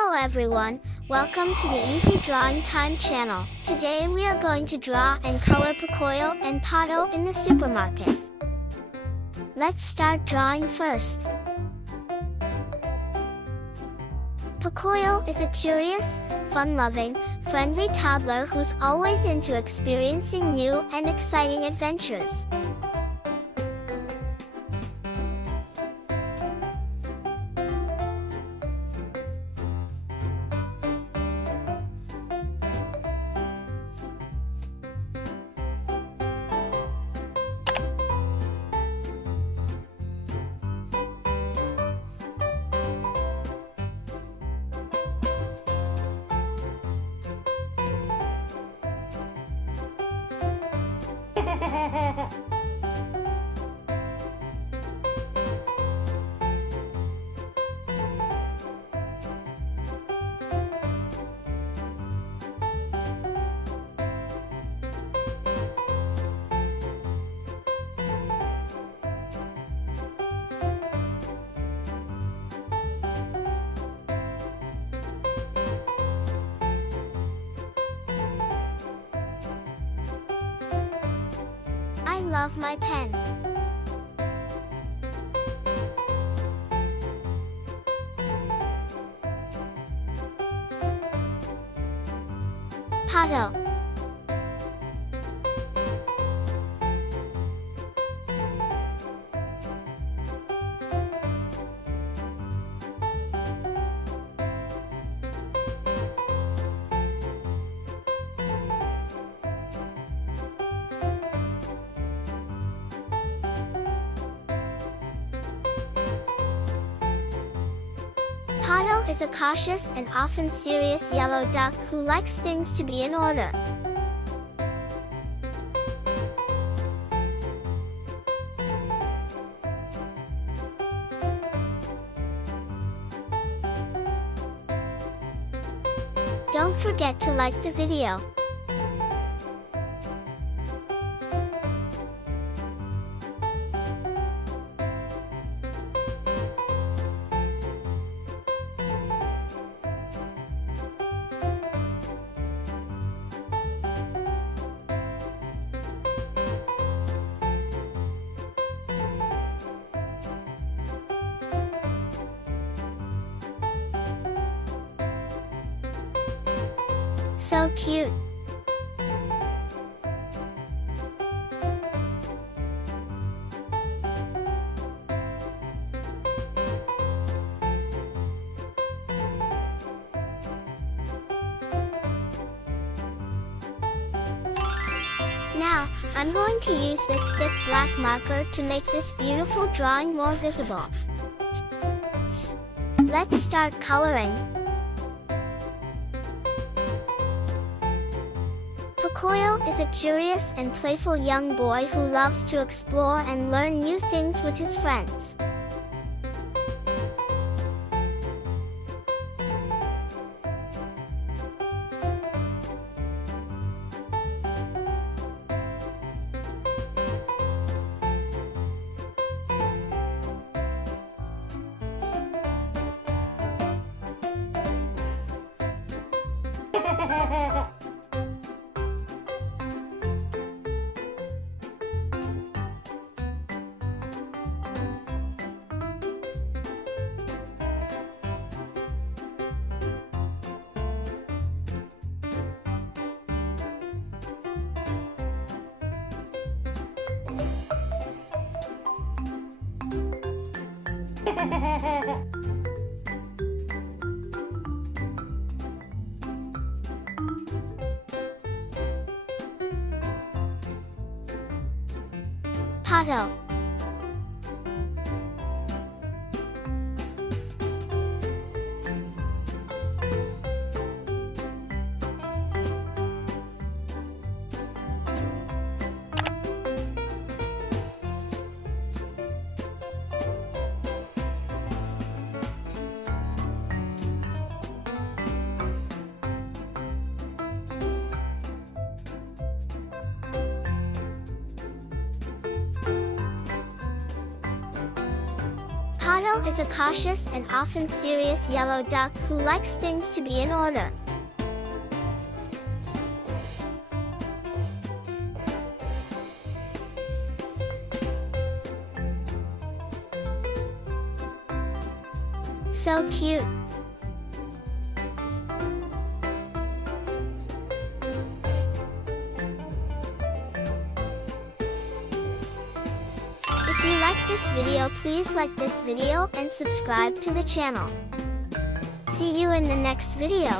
Hello everyone, welcome to the Easy Drawing Time channel. Today we are going to draw and color Pocoyo and Pato in the supermarket. Let's start drawing first. Pocoyo is a curious, fun-loving, friendly toddler who's always into experiencing new and exciting adventures. I love my pen. Pato. Pato is a cautious and often serious yellow duck who likes things to be in order. Don't forget to like the video. So cute. Now, I'm going to use this thick black marker to make this beautiful drawing more visible. Let's start coloring. Pocoyo is a curious and playful young boy who loves to explore and learn new things with his friends. Pato. Pato is a cautious and often serious yellow duck who likes things to be in order. So cute. If you like this video, please like this video and subscribe to the channel. See you in the next video.